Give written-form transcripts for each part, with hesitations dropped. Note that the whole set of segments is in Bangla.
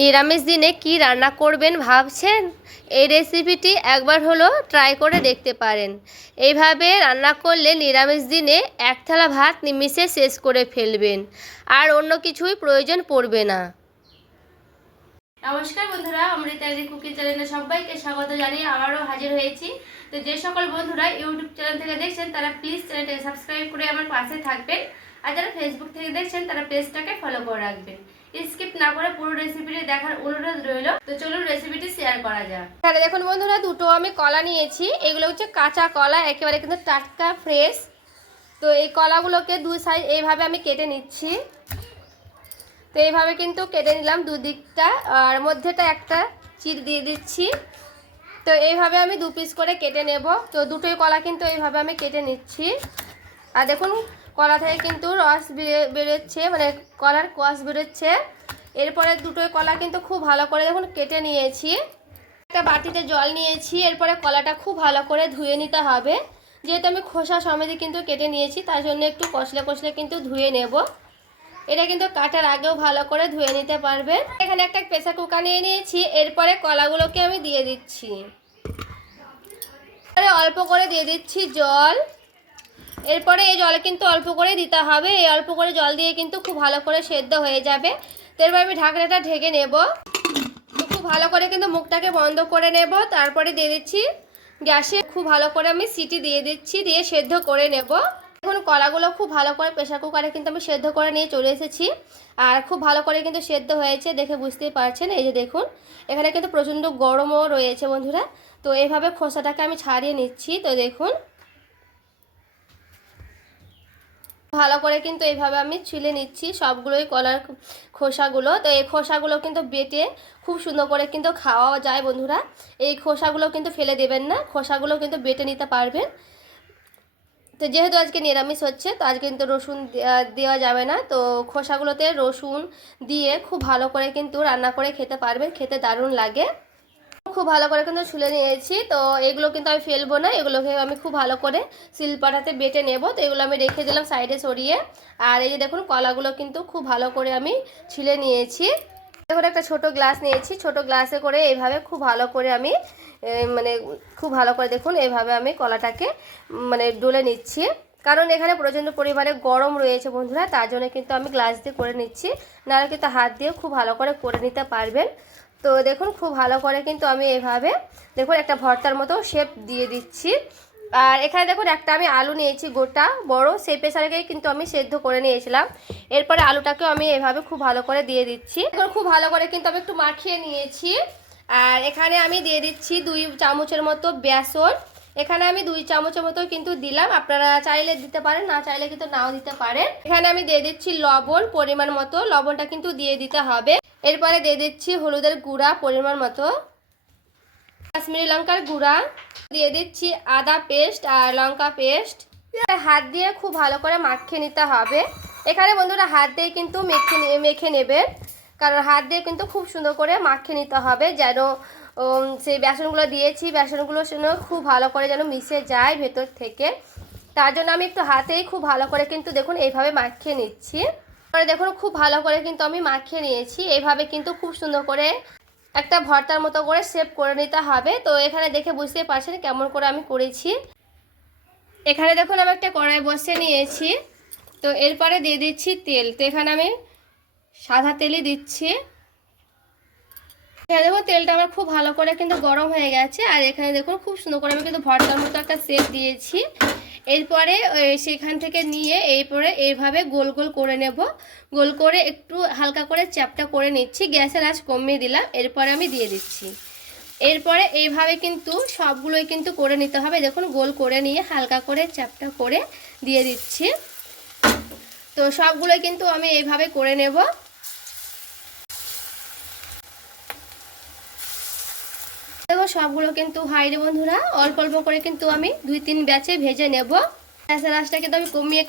নিরামিষ দিনে কি রান্না করবেন ভাবছেন? এই রেসিপিটি একবার হলো ট্রাই করে দেখতে পারেন। এইভাবে রান্না করলে নিরামিষ দিনে এক থালা ভাত নিমিষে শেষ করে ফেলবেন, আর অন্য কিছুই প্রয়োজন পড়বে না। নমস্কার বন্ধুরা, অমৃতাদি কুকিং চ্যানেলে সবাইকে স্বাগত জানিয়ে আবারও হাজির হয়েছি। তো যে সকল বন্ধুরা ইউটিউব চ্যানেল থেকে দেখছেন তারা প্লিজ চ্যানেলটাকে সাবস্ক্রাইব করে আমার পাশে থাকবেন, আর যারা ফেসবুক থেকে দেখছেন তারা পেজটাকে ফলো করে রাখবেন। স্কিপ না করে পুরো রেসিপিটি দেখার অনুরোধ রইল। তো চলুন রেসিপিটি শেয়ার করা যাক। এখানে দেখুন বন্ধুরা, দুটো আমি কলা নিয়েছি। এগুলো হচ্ছে কাঁচা কলা, একেবারে কিন্তু টাটকা ফ্রেশ। তো এই কলাগুলোকে দুই সাইড এইভাবে আমি কেটে নিচ্ছি। তো এইভাবে কিন্তু কেটে নিলাম দুদিকটা, আর মধ্যেটা একটা চির দিয়ে দিচ্ছি। তো এইভাবে আমি দু পিস করে কেটে নেব। তো দুটোই কলা কিন্তু এইভাবে আমি কেটে নিচ্ছি। আর দেখুন কলা থেকে কিন্তু রস বেরোচ্ছে, মানে কলার কষ বেরোচ্ছে। এরপরে দুটোই কলা কিন্তু খুব ভালো করে দেখুন কেটে নিয়েছি। একটা বাটিতে জল নিয়েছি। এরপরে কলাটা খুব ভালো করে ধুয়ে নিতে হবে। যেহেতু আমি খোসা সমেত কিন্তু কেটে নিয়েছি, তার জন্য একটু কষলে কষলে কিন্তু ধুয়ে নেব। এটা কিন্তু কাটার আগেও ভালো করে ধুয়ে নিতে পারবে। এখানে একটা প্রেসার কুকার নিয়ে নিয়েছি। এরপরে কলাগুলোকে আমি দিয়ে দিচ্ছি। অল্প করে দিয়ে দিচ্ছি জল। এরপরে এই জল কিন্তু অল্প করে দিতে হবে। এই অল্প করে জল দিয়ে কিন্তু খুব ভালো করে সেদ্ধ হয়ে যাবে। তো এরপর আমি ঢাকনাটা ঢেকে নেব। তো খুব ভালো করে কিন্তু মুখটাকে বন্ধ করে নেব। তারপরে দিয়ে দিচ্ছি গ্যাসে, খুব ভালো করে আমি সিটি দিয়ে দিচ্ছি, দিয়ে সেদ্ধ করে নেব। এখন কলাগুলো খুব ভালো করে প্রেসার কুকারে কিন্তু আমি সেদ্ধ করে নিয়ে চলে এসেছি। আর খুব ভালো করে কিন্তু সেদ্ধ হয়েছে, দেখে বুঝতেই পারছেন। এই যে দেখুন, এখানে কিন্তু প্রচণ্ড গরমও রয়েছে বন্ধুরা। তো এইভাবে খোসাটাকে আমি ছাড়িয়ে নিচ্ছি। তো দেখুন ভালো করে কিন্তু এইভাবে আমি ছিলে নিচ্ছি সবগুলোই কলার খোসাগুলো। তো এই খোসাগুলো কিন্তু বেটে খুব সুন্দর করে কিন্তু খাওয়া যায় বন্ধুরা। এই খোসাগুলো কিন্তু ফেলে দেবেন না, খোসাগুলো কিন্তু বেটে নিতে পারবেন। তো যেহেতু আজকে নিরামিষ হচ্ছে, তো আজকে কিন্তু রসুন দেওয়া যাবে না। তো খোসাগুলোতে রসুন দিয়ে খুব ভালো করে কিন্তু রান্না করে খেতে পারবেন, খেতে দারুণ লাগে। খুব ভালো করে কিন্তু ছুলে নিয়েছি। তো এগুলো কিন্তু আমি ফেলবো না, এগুলোকে আমি খুব ভালো করে শিলপাটাতে বেটে নেব। তো এগুলো আমি রেখে দিলাম সাইডে সরিয়ে। আর এই যে দেখুন কলাগুলো কিন্তু খুব ভালো করে আমি ছিলে নিয়েছি। দেখুন একটা ছোট গ্লাস নিয়েছি, ছোট গ্লাসে করে এইভাবে খুব ভালো করে আমি মানে খুব ভালো করে দেখুন এইভাবে আমি কলাটাকে মানে ডলে নিচ্ছি। কারণ এখানে প্রচণ্ড পরিমাণে গরম রয়েছে বন্ধুরা, তার জন্য কিন্তু আমি গ্লাস দিয়ে করে নিচ্ছি। নাহলে কিন্তু হাত দিয়ে খুব ভালো করে নিতে পারবেন। তো দেখুন খুব ভালো করে কিন্তু আমি এভাবে দেখুন একটা ভর্তার মতো শেপ দিয়ে দিচ্ছি। আর এখানে দেখুন একটা আমি আলু নিয়েছি গোটা বড়, সেই প্রেসারেকেই কিন্তু আমি সেদ্ধ করে নিয়েছিলাম। এরপরে আলুটাকেও আমি এভাবে খুব ভালো করে দিয়ে দিচ্ছি। এখন খুব ভালো করে কিন্তু আমি একটু মাখিয়ে নিয়েছি। আর এখানে আমি দিয়ে দিচ্ছি 2 চামচের মতো বেসন। এখানে আমি 2 চামচের মতো কিন্তু দিলাম, আপনারা চাইলে দিতে পারেন, না চাইলে কিন্তু নাও দিতে পারেন। এখানে আমি দিয়ে দিচ্ছি লবণ পরিমাণ মতো, লবণটা কিন্তু দিয়ে দিতে হবে। এরপরে দিয়ে দিচ্ছি হলুদের গুঁড়া পরিমাণ মতো, কাশ্মীরি লঙ্কার গুঁড়া দিয়ে দিচ্ছি, আদা পেস্ট আর লঙ্কা পেস্ট। হাত দিয়ে খুব ভালো করে মাখিয়ে নিতে হবে। এখানে বন্ধুরা হাত দিয়ে কিন্তু মেখে নেবেন, কারণ হাত দিয়ে কিন্তু খুব সুন্দর করে মাখিয়ে নিতে হবে, যেন সেই বেসনগুলো দিয়েছি বেসনগুলো যেন খুব ভালো করে যেন মিশে যায় ভেতর থেকে। তার জন্য আমি একটু হাতেই খুব ভালো করে কিন্তু দেখুন এইভাবে মাখিয়ে নিচ্ছি। পরে দেখুন খুব ভালো করে কিন্তু আমি মাখিয়ে নিয়েছি। এইভাবে কিন্তু খুব সুন্দর করে একটা ভর্তার মতো করে শেপ করে নিতে হবে। তো এখানে দেখে বুঝতেই পারছেন কেমন করে আমি করেছি। এখানে দেখুন আমি একটা কড়াই বসিয়ে নিয়েছি। তো এরপরে দিয়ে দিচ্ছি তেল। তো এখানে আমি সাদা তেলই দিচ্ছি। এখানে দেখুন তেলটা আমার খুব ভালো করে কিন্তু গরম হয়ে গেছে। আর এখানে দেখুন খুব সুন্দর করে আমি কিন্তু ভর্তার মতো একটা শেপ দিয়েছি। এরপরে সেখান থেকে নিয়ে এরপরে এইভাবে গোল গোল করে নেব। গোল করে একটু হালকা করে চ্যাপটা করে নিচ্ছি, গ্যাসের আঁচ কমিয়ে দিলাম। এরপরে আমি দিয়ে দিচ্ছি। এরপরে এইভাবে কিন্তু সবগুলোই কিন্তু করে নিতে হবে। দেখুন গোল করে নিয়ে হালকা করে চ্যাপটা করে দিয়ে দিচ্ছি। তো সবগুলোই কিন্তু আমি এইভাবে করে নেব। দেখো সবগুলো কিন্তু হাইরে বন্ধুরা অল্প অল্প করে কিন্তু আমি 2-3 ব্যাচে ভেজে নেব। গ্যাসের আঁচটা কিন্তু আমি কমিয়ে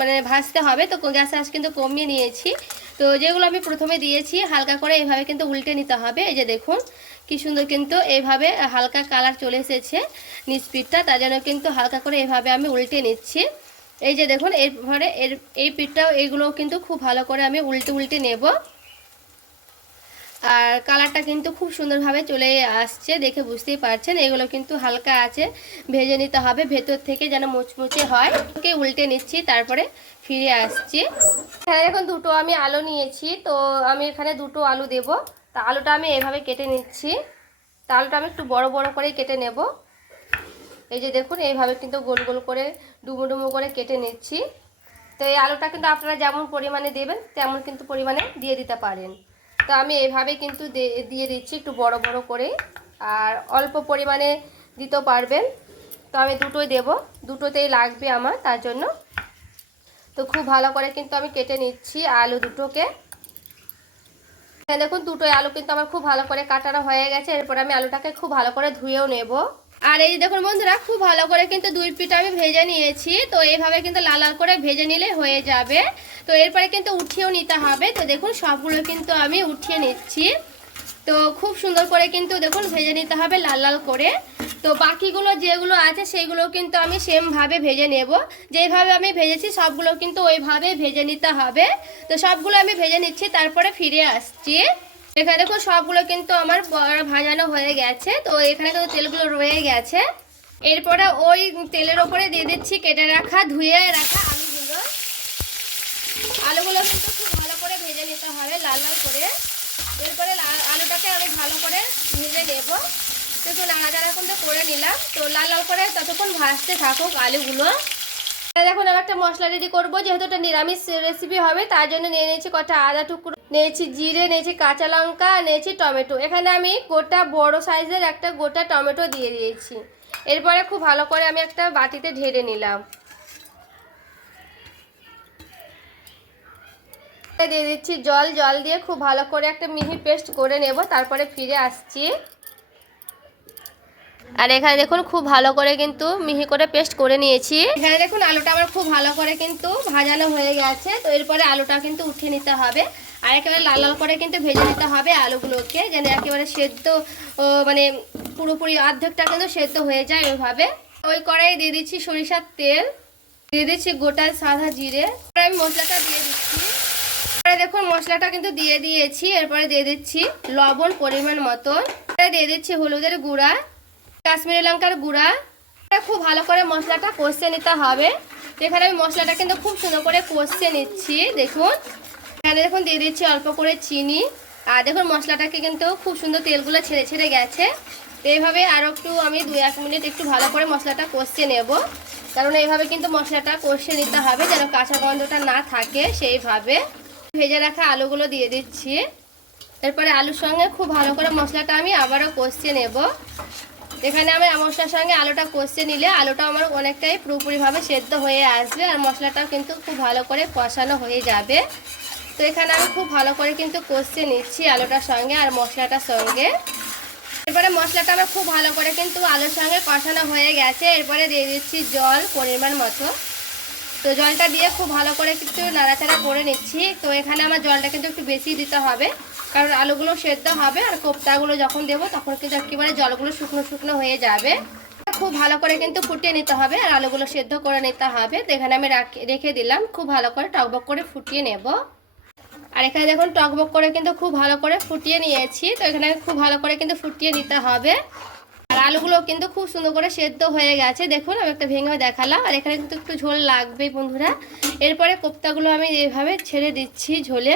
মানে ভাজতে হবে। তো গ্যাসের আঁচ কিন্তু কমিয়ে নিয়েছি। তো যেগুলো আমি প্রথমে দিয়েছি হালকা করে এইভাবে কিন্তু উল্টে নিতে হবে। এই যে দেখুন কি সুন্দর কিন্তু এইভাবে হালকা কালার চলে এসেছে নিচ পিঠটা, তার জন্য কিন্তু হালকা করে এইভাবে আমি উল্টে নিচ্ছি। এই যে দেখুন এরপরে এই পিঠটাও এইগুলোও কিন্তু খুব ভালো করে আমি উল্টে নেব। আর কালারটা কিন্তু খুব সুন্দরভাবে চলে আসছে, দেখে বুঝতেই পারছেন। এগুলো কিন্তু হালকা আছে ভেজে নিতে হবে ভেতর থেকে যেন মুচমুচে হয়। ওকে উল্টে নিচ্ছি, তারপরে ফিরে আসছি। এখানে এখন দুটো আমি আলু নিয়েছি, তো আমি এখানে দুটো আলু দেব। তা আলুটা আমি এভাবে কেটে নিচ্ছি। তা আলুটা আমি একটু বড় বড় করে কেটে নেব। এই যে দেখুন, এইভাবে কিন্তু গোল গোল করে ডুমো ডুমো করে কেটে নিচ্ছি। তো এই আলুটা কিন্তু আপনারা যেমন পরিমাণে দেবেন তেমন কিন্তু পরিমাণে দিয়ে দিতে পারেন। তো আমি এইভাবে কিন্তু দিয়ে দিচ্ছি একটু বড় বড় করে, আর অল্প পরিমাণে দিতেও পারবেন। তো আমি দুটোই দেব, দুটোতেই লাগবে আমার, তার জন্য। তো খুব ভালো করে কিন্তু আমি কেটে নিচ্ছি আলু দুটোকে। দেখুন, দুটোই আলু কিন্তু আমার খুব ভালো করে কাটানো হয়ে গেছে। এরপর আমি আলুটাকে খুব ভালো করে ধুয়েও নেব। আর এই দেখুন বন্ধুরা, খুব ভালো করে কিন্তু দুই পিঠ আমি ভেজে নিয়েছি। তো এইভাবে কিন্তু লাল লাল করে ভেজে নিলে হয়ে যাবে। তো এরপরে কিন্তু উঠিয়েও নিতে হবে। তো দেখুন, সবগুলো কিন্তু আমি উঠিয়ে নিচ্ছি। তো খুব সুন্দর করে কিন্তু দেখুন ভেজে নিতে হবে লাল লাল করে। তো বাকিগুলো যেগুলো আছে সেইগুলো কিন্তু আমি সেমভাবে ভেজে নেব। যেইভাবে আমি ভেজেছি সবগুলো কিন্তু ওইভাবে ভেজে নিতে হবে। তো সবগুলো আমি ভেজে নিচ্ছি, তারপরে ফিরে আসছি। এখানে দেখো সবগুলো কিন্তু আমার ভাজানো হয়ে গেছে। তো এখানে কিন্তু তেলগুলো রয়ে গেছে। এরপরে ওই তেলের ওপরে দিয়ে দিচ্ছি কেটে রাখা ধুয়ে রাখা আলুগুলো। আলুগুলো কিন্তু খুব ভালো করে ভেজে নিতে হবে লাল লাল করে। এরপরে আলুটাকে আমি ভালো করে ভেজে নেব। একটু নাড়াচাড়া কিন্তু করে নিলাম। তো লাল লাল করে ততক্ষণ ভাজতে থাকুক আলুগুলো। এখন আমি একটা মশলা রেডি করবো, যেহেতু এটা নিরামিষ রেসিপি হবে, তার জন্য নিয়ে নিয়েছি কটা আদা টুকরো, নিয়েছি জিরে, নিয়েছি কাঁচা লঙ্কা, নিয়েছি টমেটো। এখানে আমি গোটা বড় সাইজের একটা গোটা টমেটো দিয়ে দিয়েছি। এরপরে খুব ভালো করে আমি একটা বাটিতে ঢেলে নিলাম। দিয়ে দিচ্ছি জল। জল দিয়ে খুব ভালো করে একটা মিহি পেস্ট করে নেব, তারপরে ফিরে আসছি। আর এখানে দেখুন খুব ভালো করে কিন্তু মিহি করে পেস্ট করে নিয়েছি। এখানে দেখুন আলুটা আমার খুব ভালো করে কিন্তু ভাজানো হয়ে গেছে। তো এরপরে আলুটা কিন্তু উঠিয়ে নিতে হবে, আর একেবারে লাল লাল করে কিন্তু ভেজে নিতে হবে আলুগুলোকে, যেন একেবারে সেদ্ধ মানে পুরোপুরি অর্ধেকটা কিন্তু সেদ্ধ হয়ে যায় ওইভাবে। ওই কড়াইয়ে দিয়ে দিচ্ছি সরিষার তেল, দিয়ে দিচ্ছি গোটা সাদা জিরে। আমি মশলাটা দিয়ে দিচ্ছি। দেখুন মশলাটা কিন্তু দিয়ে দিয়েছি। এরপরে দিয়ে দিচ্ছি লবণ পরিমাণ মতন, দিয়ে দিচ্ছি হলুদের গুঁড়া, কাশ্মীরি লঙ্কার গুঁড়া। খুব ভালো করে মশলাটা কষে নিতে হবে। এখানে আমি মশলাটা কিন্তু খুব সুন্দর করে কষে নিচ্ছি। দেখুন এখানে দেখুন দিয়ে দিচ্ছি অল্প করে চিনি। আর দেখুন মশলাটাকে কিন্তু খুব সুন্দর তেলগুলো ছেড়ে ছেড়ে গেছে। এইভাবে আরও একটু আমি 2-1 মিনিট একটু ভালো করে মশলাটা কষে নেব, কারণ এইভাবে কিন্তু মশলাটা কষে নিতে হবে যেন কাঁচা গন্ধটা না থাকে। সেইভাবে ভেজে রাখা আলুগুলো দিয়ে দিচ্ছি। এরপরে আলুর সঙ্গে খুব ভালো করে মশলাটা আমি আবারও কষে নেব। এখানে আমি মশলার সঙ্গে আলুটা কষে নিলে আলুটা আমার অনেকটাই পুরোপুরিভাবে সেদ্ধ হয়ে আসবে, আর মশলাটাও কিন্তু খুব ভালো করে কষানো হয়ে যাবে। তো এখানে আমি খুব ভালো করে কিন্তু কষে নিচ্ছি আলুটার সঙ্গে আর মশলাটার সঙ্গে। এরপরে মশলাটা আমার খুব ভালো করে কিন্তু আলুর সঙ্গে কষানো হয়ে গেছে। এরপরে দিয়ে দিচ্ছি জল পরিমাণ মতো। তো জলটা দিয়ে খুব ভালো করে কিন্তু নাড়াচাড়া করে নিচ্ছি। তো এখানে আমার জলটা কিন্তু একটু বেশি দিতে হবে, কারণ আলুগুলো সেদ্ধ হবে, আর কোপ্তাগুলো যখন দেবো তখন কিন্তু একেবারে জলগুলো শুকনো শুকনো হয়ে যাবে। খুব ভালো করে কিন্তু ফুটিয়ে নিতে হবে আর আলুগুলো সেদ্ধ করে নিতে হবে। তো এখানে আমি রেখে দিলাম, খুব ভালো করে টকবক করে ফুটিয়ে নেব। আর এখানে দেখুন টকবক করে কিন্তু খুব ভালো করে ফুটিয়ে নিয়েছি। তো এখানে খুব ভালো করে কিন্তু ফুটিয়ে নিতে হবে। আর আলুগুলো কিন্তু খুব সুন্দর করে সেদ্ধ হয়ে গেছে। দেখুন আমি একটা ভেঙে দেখালাম। আর এখানে কিন্তু একটু ঝোল লাগবেই বন্ধুরা। এরপরে কোপ্তাগুলো আমি এইভাবে ছেড়ে দিচ্ছি ঝোলে।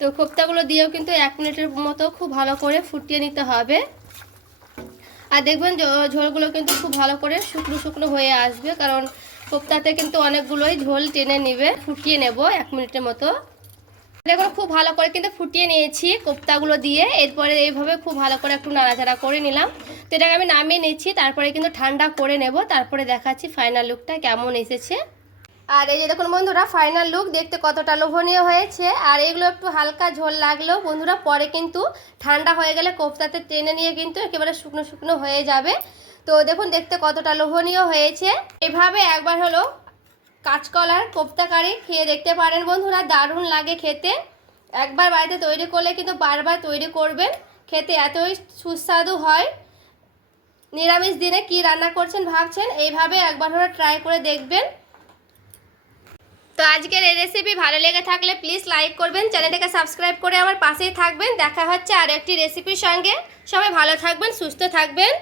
তো কোপ্তাগুলো দিয়েও কিন্তু 1 মিনিটের মতো খুব ভালো করে ফুটিয়ে নিতে হবে। আর দেখবেন ঝোলগুলো কিন্তু খুব ভালো করে শুকনো শুকনো হয়ে আসবে, কারণ কোপ্তাতে কিন্তু অনেকগুলোই ঝোল টেনে নেবে। ফুটিয়ে নেব 1 মিনিটের মতো। দেখুন খুব ভালো করে কিন্তু ফুটিয়ে নিয়েছি কোপ্তাগুলো দিয়ে। এরপরে এইভাবে খুব ভালো করে একটু নাড়াচাড়া করে নিলাম। তো এটাকে আমি নামিয়ে নিচ্ছি, তারপরে কিন্তু ঠান্ডা করে নেব, তারপরে দেখাচ্ছি ফাইনাল লুকটা কেমন এসেছে। আর এই যে দেখুন বন্ধুরা ফাইনাল লুক দেখতে কতটা লোভনীয় হয়েছে। আর এগুলো একটু হালকা ঝোল লাগলেও বন্ধুরা পরে কিন্তু ঠান্ডা হয়ে গেলে কোপ্তাতে টেনে নিয়ে কিন্তু একেবারে শুকনো শুকনো হয়ে যাবে। তো দেখুন দেখতে কতটা লোভনীয় হয়েছে। এভাবে একবার হলো কাঁচকলার কোপ্তা কারি খেয়ে দেখতে পারেন বন্ধুরা, দারুণ লাগে খেতে। একবার বাড়িতে তৈরি করলে কিন্তু বারবার তৈরি করবেন, খেতে এতই সুস্বাদু হয়। নিরামিষ দিনে কি রান্না করছেন ভাবছেন, এইভাবে একবার হলো ট্রাই করে দেখবেন। তো আজকের এই রেসিপি ভালো লেগে থাকলে প্লিজ লাইক করবেন, চ্যানেলটাকে সাবস্ক্রাইব করে আমার পাশেই থাকবেন। দেখা হচ্ছে আর একটি রেসিপির সঙ্গে। সবাই ভালো থাকবেন, সুস্থ থাকবেন।